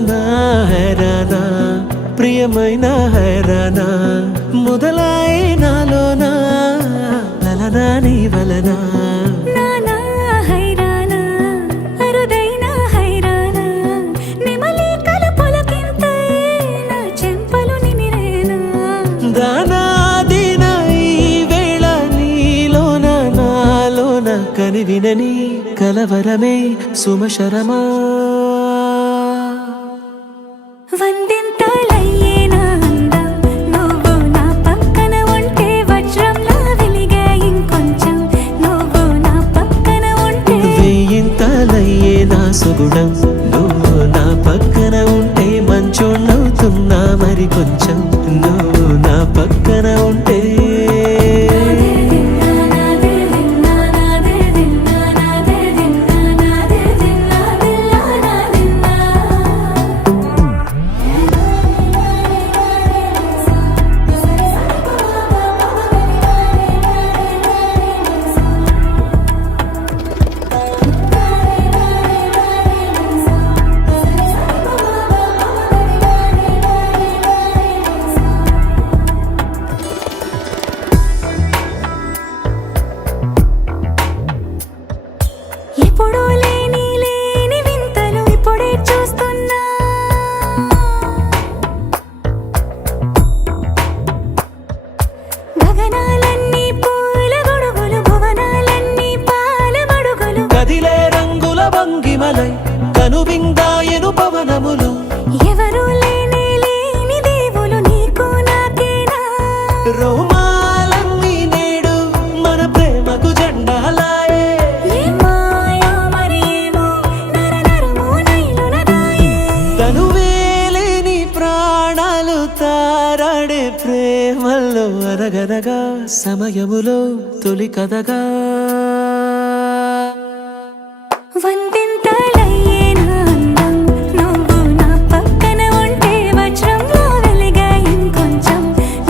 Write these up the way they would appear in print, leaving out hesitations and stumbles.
హైరానా హైరానా ప్రియమైన హైరానా మొదలై నాలోనా లలనా నీ వలనా కని వినని కలవరమే సుమశరమా వందింతలయ్యేనా అందం నువ్వు నా పక్కన ఉంటే వజ్రంలా వెలిగే ఇంకొంచెం నువ్వు నా పక్కన ఉంటే వేయింతలయ్యేనా సుగుణం నువ్వు నా పక్కన ఉంటే మంచోణ్ణవుతున్నా మరి కొంచెం నువ్వు నా పక్కన ఉంటే ఎప్పుడూ లేని వింతలు ఇప్పుడే చూస్తున్నా గగనాలన్నీ పూల గొడుగులు భువనాలన్నీ పాల మడుగులు కదిలే రంగుల భంగిమలై కనువిందాయను పవనములు ఎవరు లేని దేవులు నీకు నాకేనా రోమాలన్నీ నేడు మన ప్రేమకు జెండాలాయే తనువేలేని ప్రాణాలు తారాడే ప్రేమల్లో అనగనగా సమయములో తొలి కథగా వందింతలయ్యేనా అందం నువ్వు నా పక్కన ఉంటే వజ్రంలా వెలిగే ఇంకొంచెం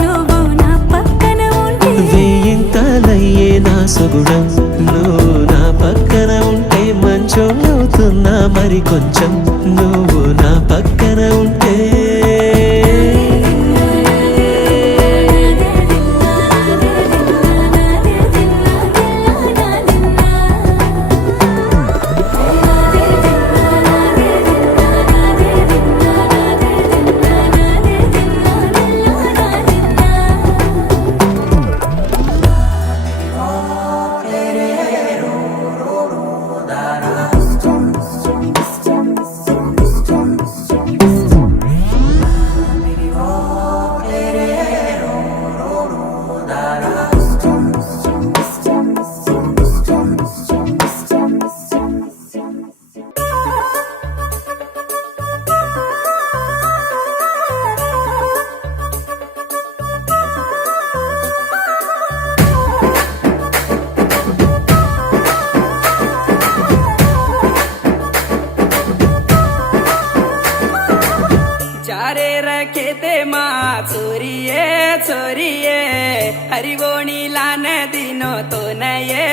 నువ్వు నా పక్కన ఉంటే వేయింతలయ్యేనా సుగుణం నువ్వు నా పక్కన ఉంటే మంచోణ్ణవుతున్నా మరి కొంచెం నువ్వు నా పక్కన ఉంటే चारे रखे ते माँ छोरिए हरिवोणी लाने दिनो तो नये